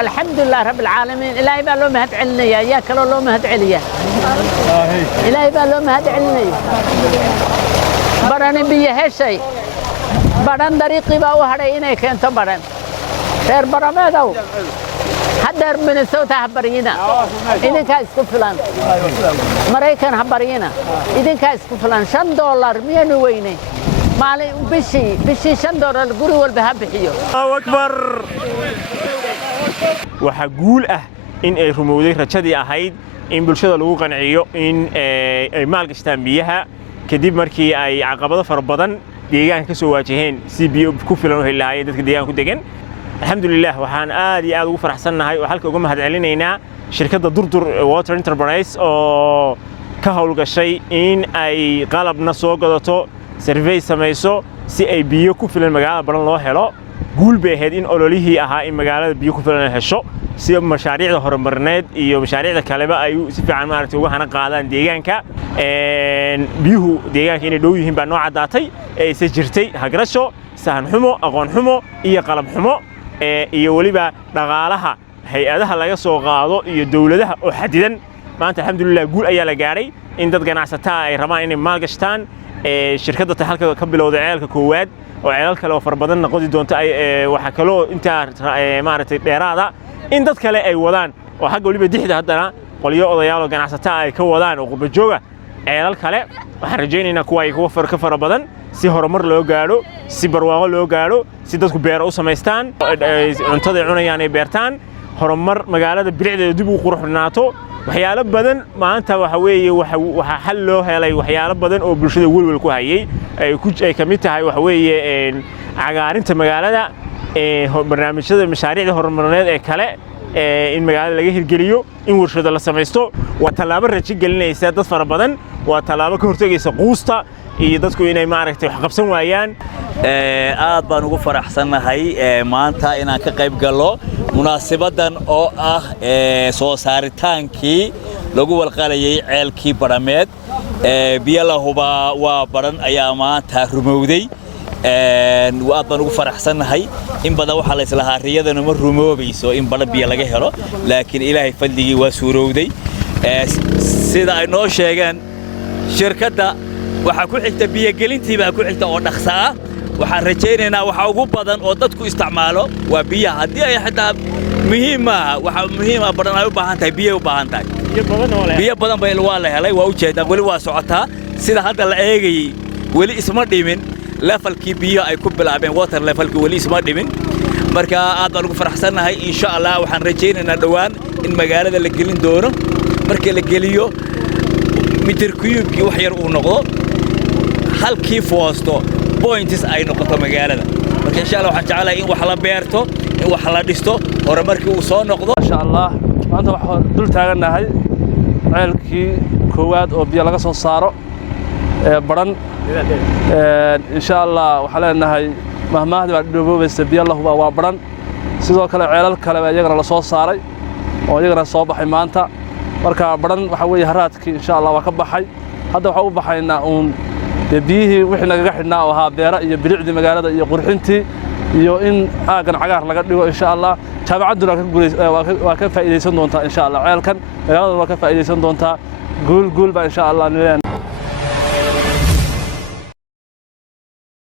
الحمد لله رب العالمين إلهي بقى لهم هاد علنيا يا كلو لهم هاد عليا إلهي بقى لهم هاد علنيا براني بيه هالشيء بران طريقي بقى وهرينا كنت بران خير برا ما دو حدر من الصوت هبرينا إذا كايسكو فلان مريكان هبرينا إذا كايسكو فلان $5 مين ويني مالي بشي $5 قولي والبهبحيو الله أكبر وحقول إن رمودي رجدي أهيد إن بالشدة لو قنعيو إن مال قشتان بيها كديب مركي أي عقبضة فربضن ديجان كسو واجهين سي بيو بكوفلانو هلا هاي دتك ديجان كدجن الحمد لله وحان آدي آد وفرح سنة هاي وحلك وجمع هاد علينا شركة دردر واتر انتربرايز أو كهول قشي إن أي قلب نسوق قدرتو سيرفي سميسو سي أي بيو كوفلان المجال برا الله هلا قول بهاد إن أوليه أها إن مجال بيو كوفلان هالشو سي مشاريع هرمبرنات iyo mashaariicda kaleba ay si fiican maaragtay uga hana qaadaan deegaanka biyuhu deegaanka inay dhow yihiin baa noo cadaatay ee isa jirtay hagrasho sahan xumo aqoon xumo iyo qalab xumo iyo waliba dhaqaalaha hay'adaha laga soo qaado iyo dawladaha oo xadidan maanta alxamdulillah guul ayaa la gaaray in dad ganacsataa ay rabaan inay maal gashtaan shirkadda halka ka bilowday ceelka koowaad oo ceelal kale oo farbadan noqon doonta ay waxa kale oo inta maaragtay dheeraada in dad kale ay wadaan oo xaq waliba dixda haddana qoliyo odayaal oo ganacsataa ay ka wadaan oo qurba jooga ceelal kale waxaan rajaynaynaa kuwa ay kuwa ka fara badan si horumar loo gaaro si barwaaqo loo gaaro si dadku beero u samaystaan cuntada cunayaan ay beertaan horumar magaalada bilicdeeda dib u qurxinaato waxyaalo badan maanta waxa weeye waxa xal loo helay waxyaalo badan oo bulshada walwal ku hayay ay ka mid tahay waxa weeye cagaarinta magaalada barnaamijyada mashaariicda horumarineed ee kale in magaalada laga hirgeliyo in warshado la samaysto waa talaabo rajo gelinaysa dad fara badan waa talaabo ka hortagaysa quusta iyo dadku inay maaragtay wax qabsan waayaan aad baan ugu faraxsanahay maanta inaan ka qayb galo munaasabadan oo ah soo saaritaankii lagu walqalayay ceelkii barameed biyo la huba waa baran ayaa maanta rumowday aad baan ugu faraxsanahay in badan waxa la islahaa riyadana ma rumoobayso in badan biyo laga helo laakiin ilaahay fadligii waa suurowday sida ay noo sheegeen shirkadda waxa ku xigta biyo gelintii baa ku xigta oo dhaqso ah waxaan rajaynaynaa waxa ugu badan oo dadku isticmaalo waa biyaha haddii ay xitaa muhiim maaha waxa muhiim ah badan ay u baahan tahay biyo u baahan tahay biyo badan bay waa la helay waa u jeedaan wali waa socotaa sida hadda la eegayay wali isma dhimin levelkii biyo ay ku bilaabeen water levelkii wali isma dhimin marka aad baan ugu faraxsanahay insha Allah waxaan rajaynaynaa dhawaan in magaalada la gelin doono markii la geliyo mitir cube wax yar uu noqdo halkii foosto points ay noqoto magaalada marka insha Allah waxaan jecelahay in wax la beerto in wax la dhisto hore markii uu soo noqdo insha Allah maanta waxaan dul taaganahay ceelkii koowaad oo biyo laga soo saaro baran insha Allah waxaan leenahay mahmaahdi baa dhoobaysa biyo la huba waa baran sidoo kale ceelal kale iyagana la soo saaray oo iyagana soo baxay maanta marka baran waxa weeye haraadkii insha Allah waa ka baxay hadda waxa u baxaynaa biyihii wixii nagaga xidhnaa oo ahaa beera iyo bilicdii magaalada iyo qurxintii iyo in aagan cagaar laga dhigo insha Allah jaamacaduna waa ka faa'iideysan doontaa insha Allah ceelkan magaalada waa ka faa'iideysan doontaa guul baa insha Allah